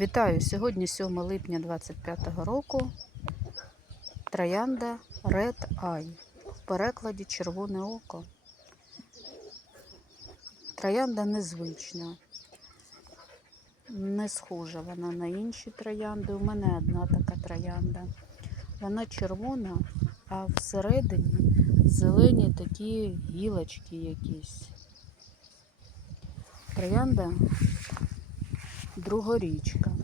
Вітаю! Сьогодні 7 липня 25 року. Троянда Red Eye. В перекладі Червоне око. Троянда незвична. Не схожа вона на інші троянди. У мене одна така троянда. Вона червона, а всередині зелені такі гілочки якісь. Троянда другорічка.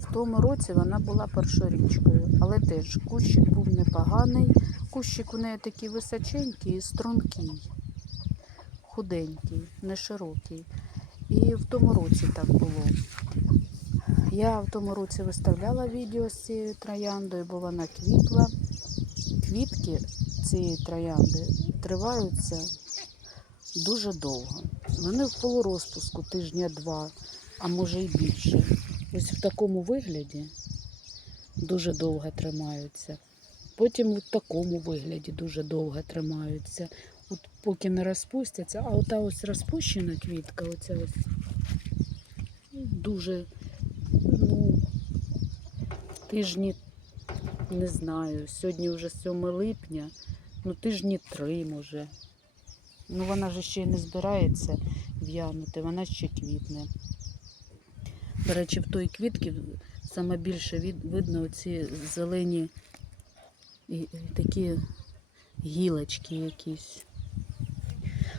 В тому році вона була першорічкою, але теж кущик був непоганий. Кущик у неї такий височенький і стрункий, худенький, не широкий. І в тому році так було. Я в тому році виставляла відео з цією трояндою, бо вона квітла. Квітки цієї троянди триваються дуже довго. Вони в полурозпуску тижня два, а може й більше. Ось в такому вигляді дуже довго тримаються. Потім в такому вигляді дуже довго тримаються. От поки не розпустяться, а ота ось розпущена квітка, оця ось ну, дуже, ну, тижні, не знаю, сьогодні вже 7 липня, ну тижні три може. Ну вона ж ще й не збирається в'янути, вона ще квітне. До речі, в той квітці саме більше від, видно оці зелені і такі гілочки якісь.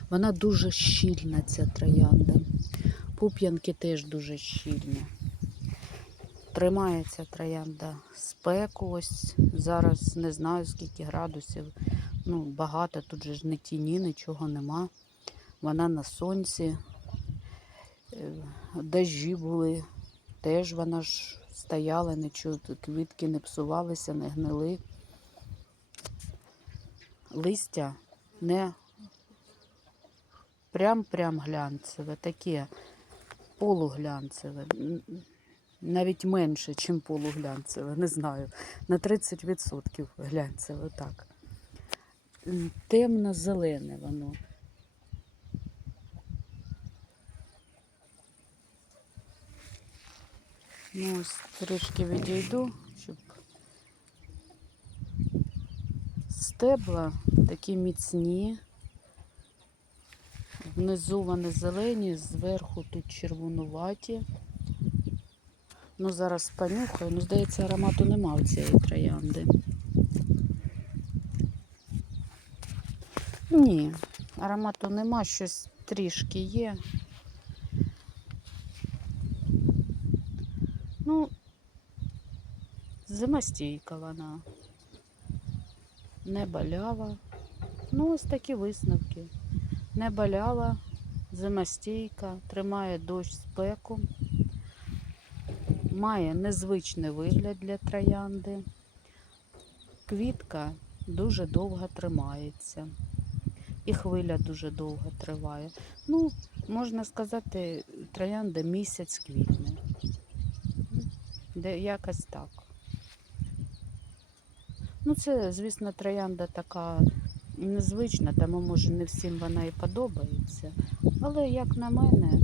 Вона дуже щільна, ця троянда. Пуп'янки теж дуже щільні. Тримається троянда спеку. Ось зараз не знаю скільки градусів. Ну, багато, тут же ж не тіні, нічого нема. Вона на сонці. Е, Дожі були. Теж вона ж стояла, нічого, квітки не псувалися, не гнили. Листя не прям-прям глянцеве, таке полуглянцеве. Навіть менше, ніж полуглянцеве, не знаю. На 30% глянцеве, так. Темно-зелене воно. Ну, ось трішки відійду, щоб стебла такі міцні. Внизу вони зелені, зверху тут червонуваті. Ну, зараз понюхаю. Ну, здається, аромату нема у цієї троянди. Ні, аромату нема, щось трішки є. Ну, зимостійка вона. Не болява. Ну, ось такі висновки. Не болява, зимостійка, тримає дощ спеку, має незвичний вигляд для троянди. Квітка дуже довго тримається. І хвиля дуже довго триває. Ну, можна сказати, троянда місяць квітне. Де якось так. Ну, це, звісно, троянда така незвична, тому може не всім вона і подобається. Але, як на мене,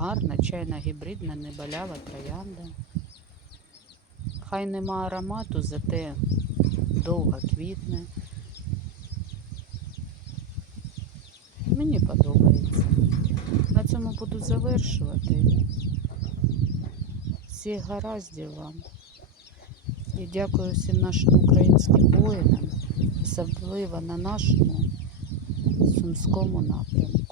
гарна, чайна, гібридна, неболява троянда. Хай нема аромату, зате довго квітне. Мені подобається. На цьому буду завершувати. Всіх гараздів вам. І дякую всім нашим українським воїнам, особливо на нашому сумському напрямку.